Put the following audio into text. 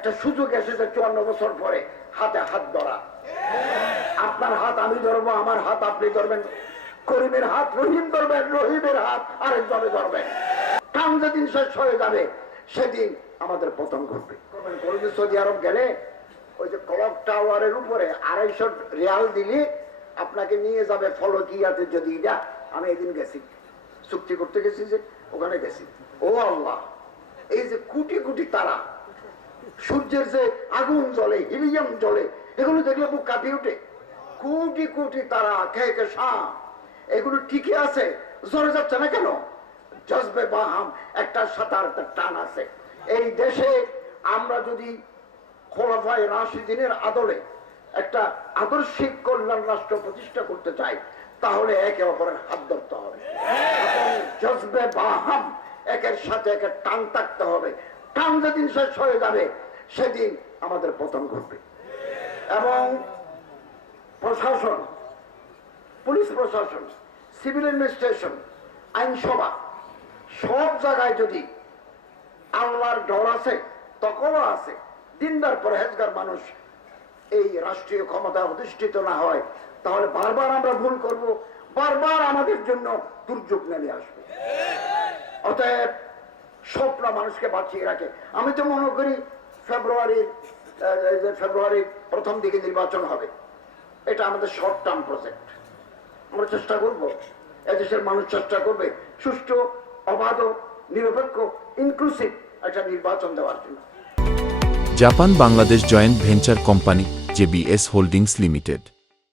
একটা সুযোগ এসেছে 54 বছর পরে হাতে হাত ধরা। আপনার হাত আমি ধরবো, আমার হাত আপনি ধরবেন, করিমের হাত রহিম ধরবেন, রহিমের হাত আরেকজনে ধরবেন। কাম যেদিন শেষ হয়ে যাবে সেদিন আমাদের পতন ঘটবে। সৌদি আরব গেলে ওই যে ক্লক টাওয়ারের উপরে 250 রিয়াল দিলে আপনাকে নিয়ে যাবে ফলকিয়াতে। যদি এটা আমি এদিন গেছি, চুক্তি করতে গেছি, যে ওখানে গেছি, ও আল্লাহ, এই যে কোটি কোটি তারা, সূর্যের যে আগুন জ্বলে, হিলিয়াম জ্বলে, এগুলো দেখলে বুক কাঁপিয়ে ওঠে। কোটি কোটি তারা, খেয়ে এগুলো ঠিকই আছে, জ্বরে যাচ্ছে না কেন? জজবে বাহাম, একটা সাঁতার টান আছে। এই দেশে আমরা যদি খোলাফায়ে রাশিদিনের আদলে একটা আদর্শিক কল্যাণ রাষ্ট্র প্রতিষ্ঠা করতে চাই, তাহলে একে অপরের হাত ধরতে হবে এবং জজবে বাহাম, একের সাথে একের টান থাকতে হবে। টান যেদিন শেষ হয়ে যাবে সেদিন আমাদের পতন ঘটবে। এবং প্রশাসন, পুলিশ প্রশাসন, সিভিল অ্যাডমিনিস্ট্রেশন, আইনসভা, সব জায়গায় যদি আল্লাহর ডর আছে, তকওয়া আছে, দিনদার পরহেজগার মানুষ এই রাষ্ট্রীয় ক্ষমতা অধিষ্ঠিত না হয়, তাহলে বারবার আমরা ভুল করব, বারবার আমাদের জন্য দুর্যোগ নেমে আসবে। অতএব স্বপ্ন মানুষকে বাঁচিয়ে রাখে। আমি তো মনে করি ফেব্রুয়ারির প্রথম দিকে নির্বাচন হবে, এটা আমাদের শর্ট টার্ম প্রজেক্ট। আমরা চেষ্টা করব, এদেশের মানুষ চেষ্টা করবে সুষ্ঠু, অবাধ, নিরপেক্ষ, ইনক্লুসিভ একটা নির্বাচন দেওয়ার জন্য। Japan Bangladesh joint venture company, JBS holdings limited.